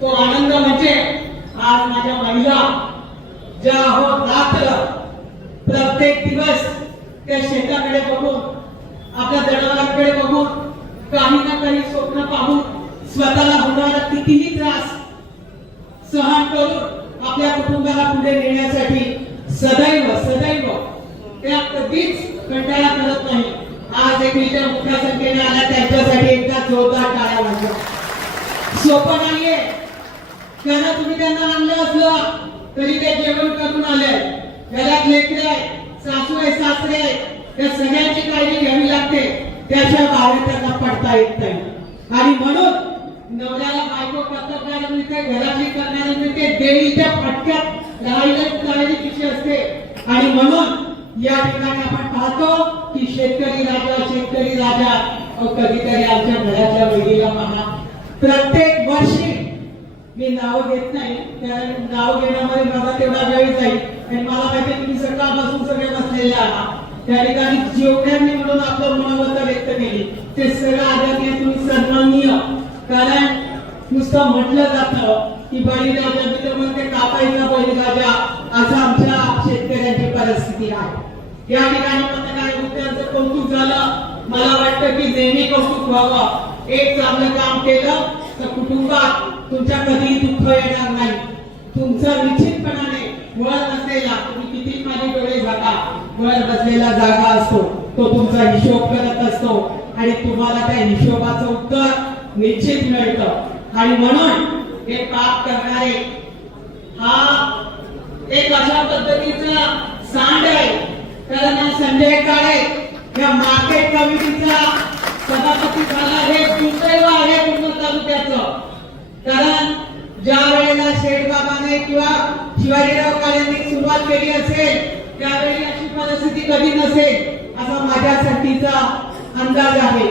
तो आनंद म्हणजे आज माझ्या महिला ज्या हो रात्र प्रत्येक दिवस त्या शेताकडे बघून आपल्या जनावरांकडे बघून काही ना काही स्वप्न पाहून स्वतःला होणारा कितीही त्रास सहन करून आपल्या कुटुंबाला पुढे नेण्यासाठी सदैव सदैव त्या कधीच कंटाळा करत नाही. आज एक मोठ्या संख्येने आला त्यांच्यासाठी एकदा जोरदार टाळ्या वाजवा. सोपं नाहीये. त्यांना तुम्ही त्यांना आणलं असलं तरी ते जेवण करून आले. घरात लेकरे सासू आहे सासरे त्या सगळ्यांची काळजी घ्यावी लागते. त्याच्या बाहेर त्यांना पडता येत नाही. आणि म्हणून नवऱ्याला बायको कर्तव्याला मिळते घरातली करण्याला मिळते देवीच्या फटक्यात राहिला करायची किशी असते. आणि म्हणून या ठिकाणी आपण पाहतो की शेतकरी राजा शेतकरी राजा कधीतरी आमच्या घरातल्या मुलीला पहा. प्रत्येक वर्षी मी नाव घेत नाही. नाव घेण्यामध्ये माझा तेवढा वेळ जाईल. आणि मला माहिती आहे तुम्ही सकाळपासून सगळे बसलेले आहात. त्या ठिकाणी जेवढ्यांनी म्हणून आपलं मनोगत व्यक्त केली ते सगळं आदरणीय तुम्ही सन्माननीय. कारण नुसतं म्हटलं जातं की बळीराजा मित्र ते कापायचा बळीराजा असं आमच्या शेतकऱ्यांची परिस्थिती आहे. या ठिकाणी पत्रकार मुद्द्यांचं कौतुक झालं. मला वाटतं की नेहमी कौतुक व्हावं. एक चांगलं काम केलं तर कुटुंबात तुमच्या कधीही दुःख येणार नाही. तुमचं निश्चितपणाने वळत बसलेला तुम्ही किती माझे डोळे जाता वळत बसलेला जागा असतो तो तुमचा हिशोब करत असतो. आणि तुम्हाला त्या हिशोबाचं उत्तर निश्चित मिळतं. आणि म्हणून हे पाप करणारे हा एक अशा पद्धतीचा सांड आहे. कारण हा संजय काळे या मार्केट कमिटीचा सभापती झाला हे दुर्दैव आहे पूर्ण तालुक्याचं. कारण ज्या वेळेला शेठ बाबाने किंवा शिवाजीराव काळेंनी सुरुवात केली असेल त्यावेळी अशी परिस्थिती कधी नसेल असा माझ्यासाठीचा अंदाज आहे.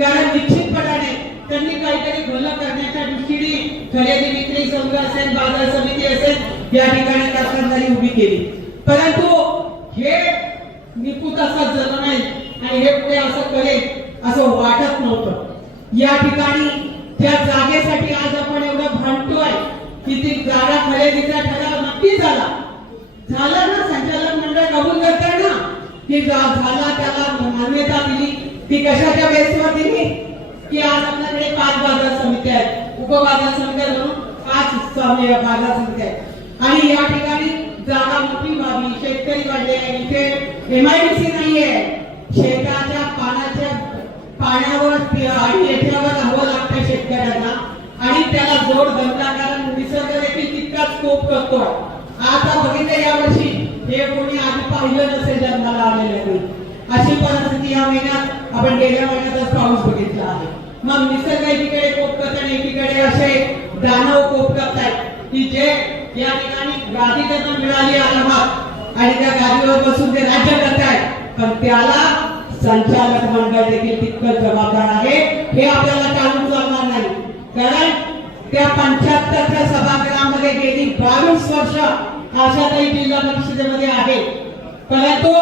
कारण निश्चितपणाने त्यांनी काहीतरी भलं करण्याच्या दृष्टीने खरेदी विक्री संघ असेल बाजार समिती असेल या ठिकाणी कारखानदारी उभी केली. परंतु हे निपूत असं जण नाही आणि हे पुढे असं करेल असं वाटत नव्हतं. या ठिकाणी त्या जागेसाठी आज आपण एवढं भांडतोय की ती जागा खरेदीचा ठराव नक्की झाला. झाला ना संचालक मंडळ कबूल करताय ना की झाला त्याला मान्यता दिली. ती कशाच्या बेसवर दिली की आज आपल्याकडे पाच बाजार समित्या आहेत. उपबाजार समित्या म्हणून पाच बाजार समित्या आहेत. आणि या ठिकाणी जागा मोठी व्हावी. शेतकरी वाढले इथे एमआयडीसी नाहीये. शेताच्या पाण्याच्या पाण्यावर शेतकऱ्यांना आणि त्याला जोड धरला कारण निसर्ग देखील तितकाच कोप करतो. आता बघितलं यावर्षी हे कोणी आधी पाहिलं नसेल जन्माला आलेलं अशी परिस्थिती या महिन्यात आपण गेल्या महिन्यातच पाऊस बघितला आहे. मग निसर्ग एकीकडे कोप करत आणि एकीकडे असे दानव कोप करतायत की जे या ठिकाणी गादी त्यांना मिळाली आरामात आणि त्या गादीवर बसून ते राज्य करतायत. पण त्याला संचालक मंडळ देखील तितकं जबाबदार आहे. हे आपल्याला टाळून कारण त्या पंच्याहत्तरच्या सभागृहामध्ये गेली. बावीस वर्ष आशाताई जिल्हा परिषदेमध्ये आहे. परंतु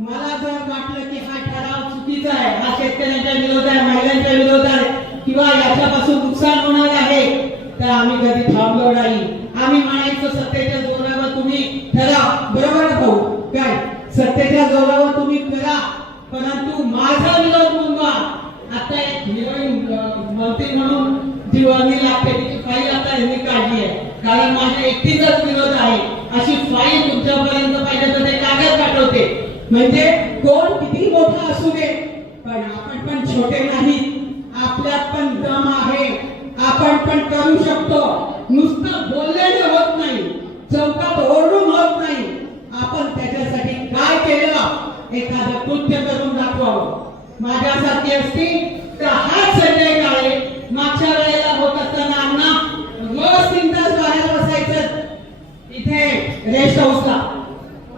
मला जर वाटलं की हा ठराव चुकीचा आहे हा शेतकऱ्यांच्या विरोधात आहे महिलांच्या विरोधात आहे किंवा याच्यापासून नुकसान होणार आहे तर आम्ही कधी थांबलो नाही आम्ही म्हणायचो सत्तेच्या जोरावर तुम्ही ठराव बरोबर ना भाऊ काय सत्तेच्या जोरावर तुम्ही करा परंतु माझा विरोध नोंदवा आता एक हिरोईन मंत्री म्हणून जी वर्णी लागते तिची फाईल आता यांनी काढली आहे कारण माझ्या एकटीचाच विरोध आहे अशी फाईल तुमच्यापर्यंत पाहिजे तर ते कागद पाठवते म्हणजे कोण किती मोठा असू दे पण आपण पण छोटे नाही आपल्यात पण दम आहे आपण पण करू शकतो नुसतं बोलल्याने होत नाही चौकात ओरडून होत नाही आपण त्याच्यासाठी काय केलं एखादं कृत्य करून दाखवावं. माझ्यासारखी असती तर हा संजय काळे मागच्या वेळेला होत असताना अण्णा रोज तीन तास बाहेर बसायचं. इथे रेस्ट हाऊसला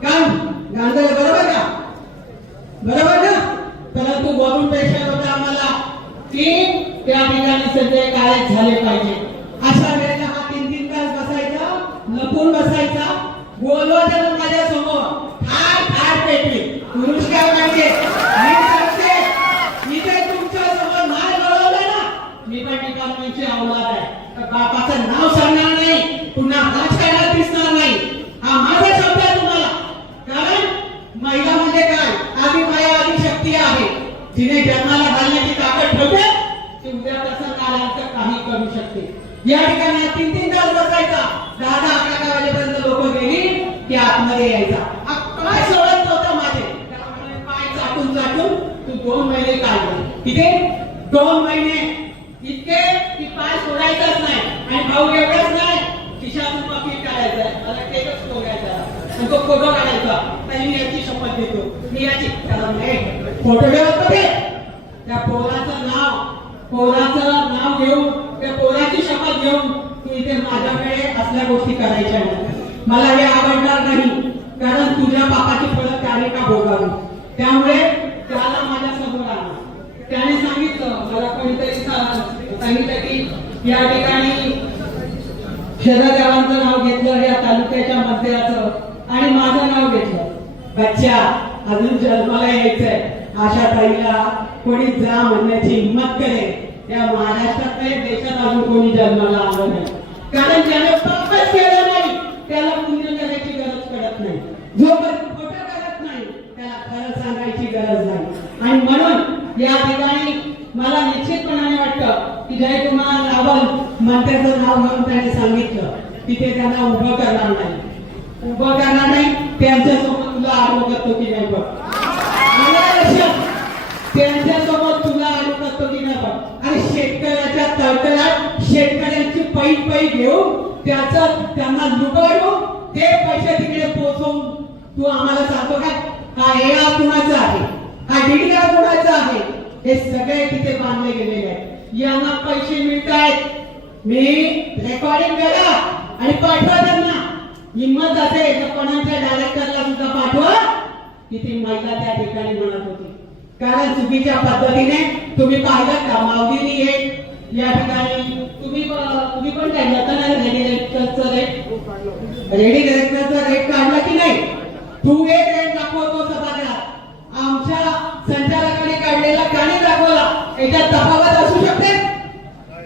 कारण गांधळ बरोबर का? बरोबर ना? परंतु वरून प्रेशर होता आम्हाला की त्या ठिकाणी संजय काळे झाले पाहिजे. अशा वेळेला हा तीन तीन तास बसायचा लपून बसायचा. बोलवा त्याला माझ्यासमोर. म्हणजे महिला म्हणजे काय? शक्ती आहे. जिने जन्माला घालण्याची ताकद ठेवते ती उद्या तसं कालांतर काही करू शकते. या ठिकाणी तीन तीन तास बसायचा. दहा दहा अकरा अकरा वाजेपर्यंत लोक गेली की आतमध्ये यायचा. काढले दोन महिने इतके की पाय सोडायचाच नाही. आणि भाऊ एवढंच नाही खिशातून पाकिट काढायचं मला टेकच फोडायचा आणि तो फोटो काढायचा. तर मी याची शपथ घेतो. मी याची फोटो ठेवत ते. त्या पोराचं नाव पोराचं नाव घेऊन त्या पोराची शपथ घेऊन तू इथे माझ्याकडे असल्या गोष्टी करायच्या नाही. मला हे आवडणार नाही. कारण तुझ्या बापाची फळं त्याने का भोगावी? त्यामुळे त्याला माझ्यासमोर आला त्याने सांगितलं मला कोणीतरी सांगितलं की या ठिकाणी शेजारगावांचं नाव घेतलं या तालुक्याच्या मंदिराचं आणि माझं नाव घेतलं. बच्चा अजून जन्माला यायचंय. आशा ताईला कोणी जा म्हणण्याची हिंमत करेल. या महाराष्ट्रात नाही देशात अजून कोणी जन्माला आलं नाही. कारण ज्याने पापच केलं नाही त्याला पुण्य करायची गरज पडत नाही. जोपर्यंत खोटं करत नाही त्याला खरं सांगायची गरज नाही. आणि म्हणून या ठिकाणी मला निश्चितपणाने वाटतं की जयकुमार रावल मंत्र्याचं नाव म्हणून त्याने सांगितलं. तिथे त्यांना उभं करणार नाही. उभं करणार नाही त्यांच्यासोबत तुला आरोप करतो की नाही बघ. त्यांच्यासोबत तुला आरोप करतो की नाही बघ. आणि शेतकऱ्याच्या तळतळात शेतकऱ्यांची पै पै घेऊन त्याच त्यांना लुबाडून ते पैसे तिकडे पोहोचवून तू आम्हाला सांगतो काय हा एळा कुणाचा आहे? हा डिडगा कुणाचा आहे? हे सगळे तिथे बांधले गेलेले आहेत. यांना पैसे मिळत आहेत मी रेकॉर्डिंग करा आणि पाठवा त्यांना. हिंमत असेल तर कोणाच्या डायरेक्टरला सुद्धा पाठवा. किती महिला त्या ठिकाणी म्हणत होती. कारण चुकीच्या पद्धतीने तुम्ही पाहिलं का माऊलीनी एक या ठिकाणी तुम्ही तुम्ही पण काय ना रेडी डायरेक्टरचं रेट रेडी डायरेक्टरचा रेट काढला की नाही? तू एक रेट दाखवतो सभागृहात आमच्या संचालक काढलेला त्याने दाखवला याच्यात तफावत असू शकते?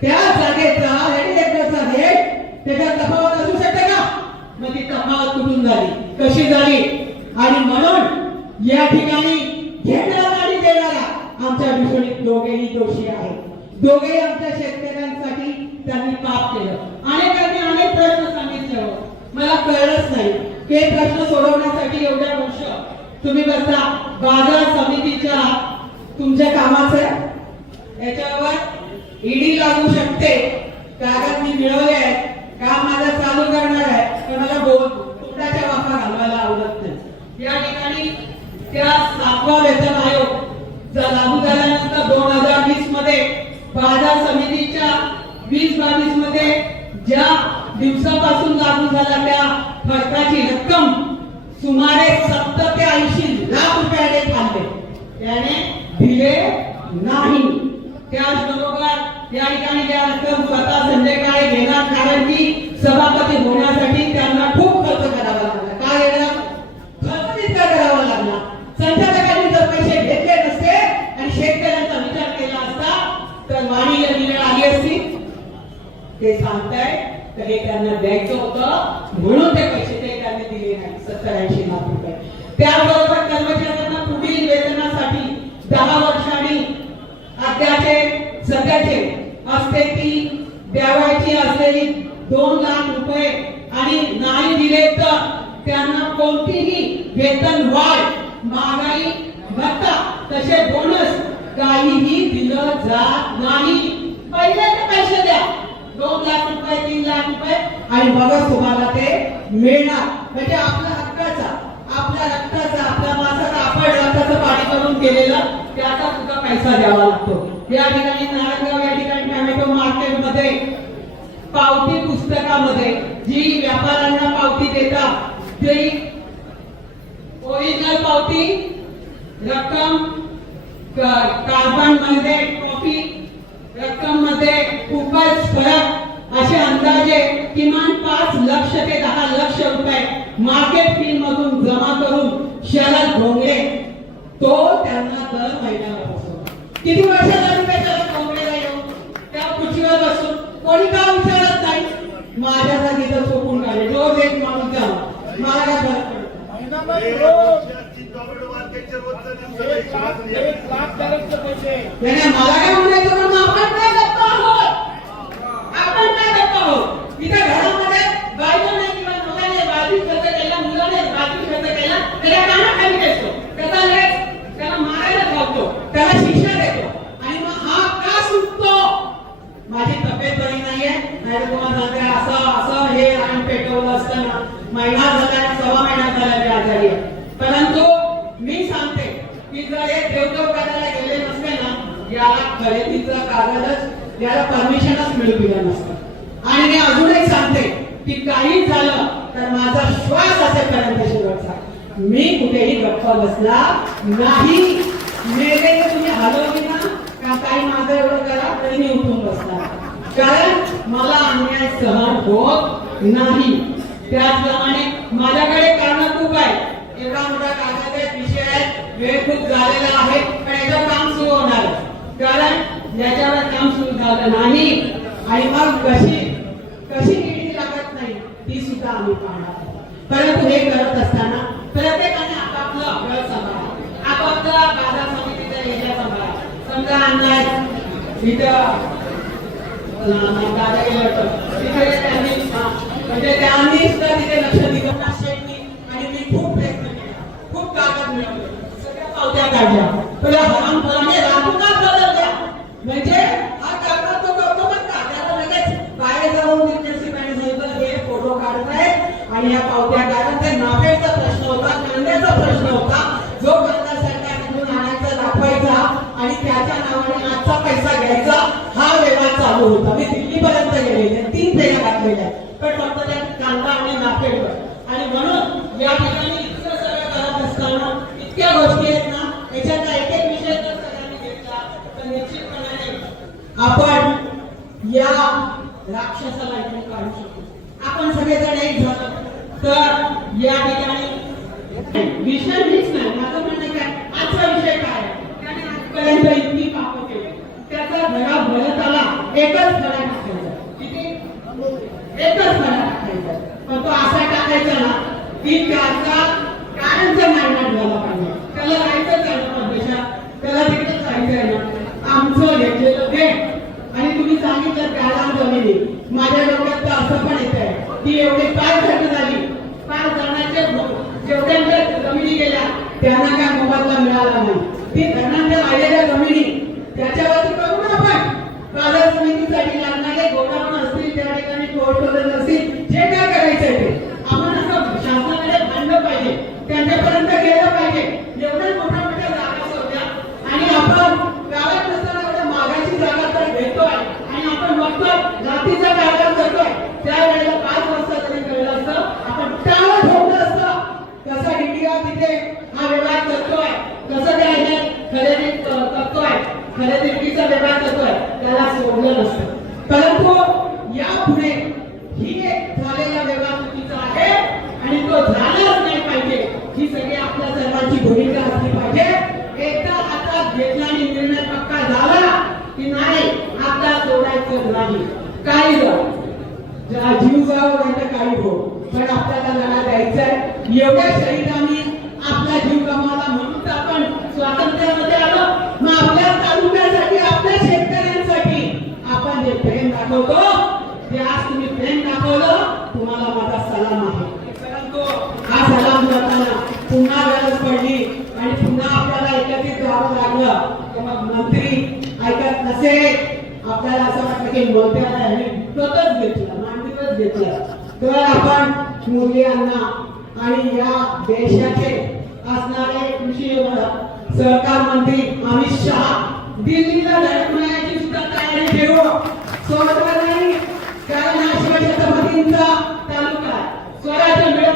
त्या जागेचा रेडी हेड त्याच्यात तफावत असू शकते का? मग ती तफावत कुठून झाली? कशी झाली? आणि म्हणून या ठिकाणी घेणारा आणि देणारा आमच्या विषयीत दोघेही दोषी आहेत. दोघेही आमच्या शेतकऱ्यांसाठी त्यांनी पाप केलं अनेकांनी अनेक प्रश्न सांगितले हो. मला कळलंच नाही ते प्रश्न सोडवण्यासाठी एवढ्या वर्ष तुम्ही बसता बाजार समितीच्या तुमच्या कामाचं याच्यावर ईडी लागू शकते कागद मी मिळवले आहेत काम माझं चालू करणार आहे पण मला बोल तुकड्याच्या वाफा घालवायला आवडत नाही या ठिकाणी त्या सातवा वेतन आयोग जर लागू झाल्यानंतर दोन हजार वीसमध्ये बाजार समितीच्या वीस बावीसमध्ये ज्या दिवसापासून लागू झाला त्या फरकाची रक्कम सुमारे सत्तर ते ऐंशी लाख रुपयाने थांबले त्याने दिले नाही त्याचबरोबर या ठिकाणी ज्या रक्कम स्वतः संजय काळे घेणार कारण की सभापती होण्यासाठी त्यांना खूप खर्च करावा लागला काय येणार खर्च इतका करावा लागला संचालकांनी जर पैसे घेतले नसते आणि शेतकऱ्यांचा विचार केला असता तर वाणी वेळ आली असती ते सांगताय तर हे त्यांना द्यायचं होतं म्हणून ते पैसे ते त्यांनी दिले नाही सत्तर ऐंशी लाख रुपये त्याबरोबर कर्मचाऱ्यांना पुढील वेतनासाठी दहा वर्षांनी आत्याचे सध्याचे असते ती द्यावायची असलेली दोन लाख रुपये आणि नाही दिले तर त्यांना कोणतीही वेतन वाढ महागाई भत्ता तसे बोनस काहीही दिलं जात नाही. पहिले ते पैसे द्या. दोन लाख रुपये तीन लाख रुपये. आणि मगच तुम्हाला ते मिळणार. म्हणजे आपल्या हक्काचा आपल्या रक्ताचा आपल्या माणसाचा आपण रक्ताचं पाणी करून केलेलं त्याचा सुद्धा पैसा द्यावा लागतो. या ठिकाणी नारायणगाव या ठिकाणी टोमॅटो मार्केटमध्ये पावती पुस्तकामध्ये जी व्यापाऱ्यांना पावती देतात ते ओरिजिनल पावती रक्कम कार्बनमध्ये कॉफी रक्कममध्ये खूपच फरक असे अंदाजे किमान पाच लक्ष ते दहा लक्ष रुपये मार्केट फी मधून जमा करून शरद भोंगळे तो त्यांना दर महिन्याला बसवतो किती वर्ष दर रुपये शरद भोंगळेला येऊ त्या खुर्चीवर बसून. कोणी का विचारत नाही? माझ्यासाठी तर चोकून काढले. रोज एक माणूस द्यावा. मला काय त्याने मला काय म्हणायचं पण मग आपण काय करतो आहोत आपण काय करतो आहोत इथे घरामध्ये बायको नाही किंवा मुलाने बाजू खर्च केला मुलाने बाजू खर्च केला त्याला काना खाली घेतो त्याचा लेख त्याला मारायला धावतो त्याला शिक्षा देतो आणि मग हा का सुटतो माझी तब्येत बरी नाहीये नाही तर तुम्हाला सांगते असं असं हे रान पेटवलं असतं ना महिना झाला सव्वा महिना झाला मी आजारी आहे परंतु मी सांगते की जर हे देवदेव करायला गेले नसते ना याला खरेदीचा कागदच याला परमिशनच मिळू दिलं नसतं. आणि मी अजूनही सांगते की काही झालं तर माझा श्वास असेपर्यंत शेवटचा मी कुठेही गप्पा बसला नाही. मेले तर तुम्ही हलवली ना का काही माझं एवढं करा तरी मी उठून बसणार. कारण मला अन्याय सहन होत नाही. त्याचप्रमाणे माझ्याकडे कारण खूप आहे. एवढा मोठा कागद आहे विषय आहे वेळ खूप झालेला आहे पण याचं काम सुरू होणार कारण याच्यावर काम सुरू झालं नाही आणि मग कशी कशी निधी लागत नाही ती सुद्धा आम्ही पाहणार परंतु हे करत असताना प्रत्येकाने आपापलं अभ्यास सांभाळा आपापला बाजार समितीचा एरिया सांभाळा समजा अन्नाय इथं तिकडे त्यांनी म्हणजे त्यांनी सुद्धा तिथे लक्ष दिलं. ना शेटनी आणि मी खूप प्रयत्न केला. खूप कागद मिळवले. सगळ्या पावत्या काढल्या. तुला फॉर्म फॉर्म राखूनच बदलल्या म्हणजे हा कागद तो करतो पण का त्याला लगेच बाहेर जाऊन तिकडची मॅनेज सांगितलं हे फोटो काढताय आणि या पावत्या काढत ते प्रश्न होता कांद्याचा प्रश्न होता. जो कांदा सरकारकडून आणायचा दाखवायचा आणि त्याच्या नावाने आजचा पैसा घ्यायचा हा व्यवहार चालू होता. मी दिल्लीपर्यंत गेले तीन फेऱ्या घातलेल्या पण फक्त त्या कांदा आणि नाफेडवर आणि म्हणून या ठिकाणी इतकं सगळं करत असताना इतक्या गोष्टी आहेत ना याच्यातला एक एक विषय जर सगळ्यांनी घेतला तर निश्चितपणाने आपण या राक्षसाला इथून काढू शकतो आपण सगळेजण एक झालो तर या ठिकाणी विषय मीच नाही. माझं म्हणणं काय? आजचा विषय काय? आजपर्यंत इतकी केली. त्याचा धडा भरत आला एकच धडा टाकायचा. किती? एकच धडा टाकायचा. पण तो असा टाकायचा ना की त्याचा कायमचा झाला पाहिजे. त्याला जायचं आहे ना परदेशात. त्याला तिकडे जायचं आहे ना. आमचं घेतलेलं भेट आणि तुम्ही सांगितलं त्याला जमिनी. माझ्या डोक्यात तर असं पण येत आहे की एवढी पाच झाडं झाली पाच जणांचे जेवढ्यांच्या जमिनी गेल्या त्यांना काय मोबदला मिळाला नाही. ते धरणाच्या राहिलेल्या जमिनी त्याच्यावरती करू ना आपण बाजार समितीसाठी लागणारे गोडाऊन असतील त्या ठिकाणी कोर्ट वगैरे असतील जे काय करायचं ते आपण असं शासनाकडे मांडलं पाहिजे त्यांच्यापर्यंत गेलं पाहिजे एवढ्या मोठ्या मोठ्या जागा होत्या आणि आपण गावात नसताना एवढ्या मागाची जागा तर घेतोय आणि आपण बघतोय जातीचा कारभार करतोय त्यावेळेला पाच वाजता जरी कळलं असतं आपण टाळं ठेवलं असतं कसा इंडिया तिथे हा व्यवहार करतोय कसं काय हे खरेदी क- खरं खरेदी विक्रीचा व्यवहार करतोय त्याला सोडलं नसतं. परंतु यापुढे ही एक झालेला व्यवहार चुकीचा आहे आणि तो झालाच नाही पाहिजे ही सगळी आपल्या सर्वांची भूमिका असली पाहिजे एकदा हातात घेतला आणि निर्णय पक्का झाला की नाही आता सोडायचं नाही काही झालं ज्या जीव जावं नाही तर काही हो पण आपल्याला लढा द्यायचा आहे एवढ्या शहीदांनी आपला जीव गमावला म्हणून तर आपण स्वातंत्र्यामध्ये आलो मग आपल्या तालुक्यासाठी आपल्या शेतकऱ्यांसाठी आपण जे प्रेम दाखवतो ते आज तुम्ही प्रेम दाखवलं तुम्हाला माझा सलाम आहे परंतु हा सलाम करताना पुन्हा गरज पडली आणि पुन्हा आपल्याला एकत्रित जावं लागलं तर मग मंत्री ऐकत नसेल आपल्याला असं वाटतं की मोत्याला ह्याने विकतच घेतलं मांडीवच घेतलं. तर आपण मुलींना आणि या देशाचे असणारे कृषी सहकार मंत्री अमित शहा दिल्लीला धडकण्याची सुद्धा तयारी ठेवू सोबत नाही. कारण हा शिवछत्रपतींचा तालुका स्वराज्य मिळवण्यासाठी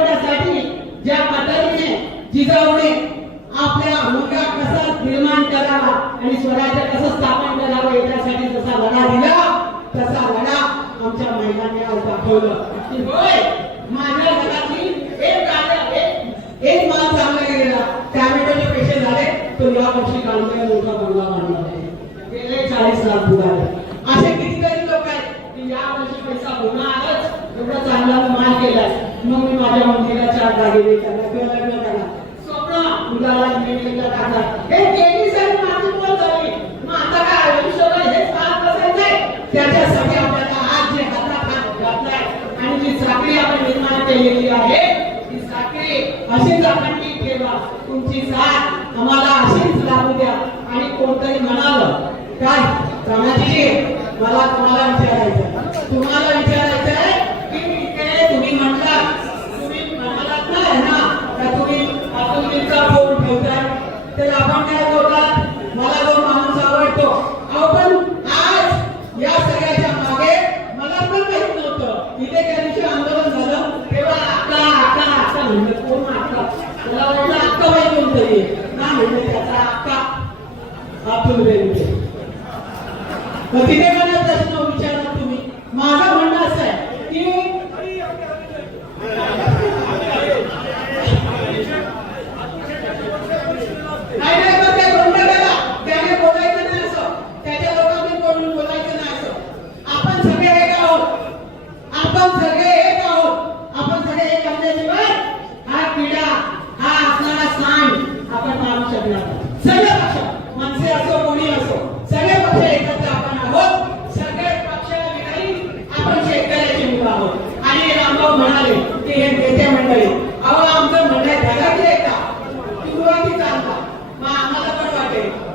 एवढा चांगला माल केलास मग मी माझ्या मंदिरात चार जागे देताना किंवा लग्न करा स्वप्न मुलाला आता काय हात आणि जी साखळी आपण निर्माण केलेली आहे ती साखळी अशीच आपण नीट ठेवा. तुमची साथ आम्हाला अशीच लागू द्या. आणि कोणतरी म्हणाल काय रामाजी मला तुम्हाला विचारायचं तुम्हाला 我今天 मग आम्हाला पण वाटेल.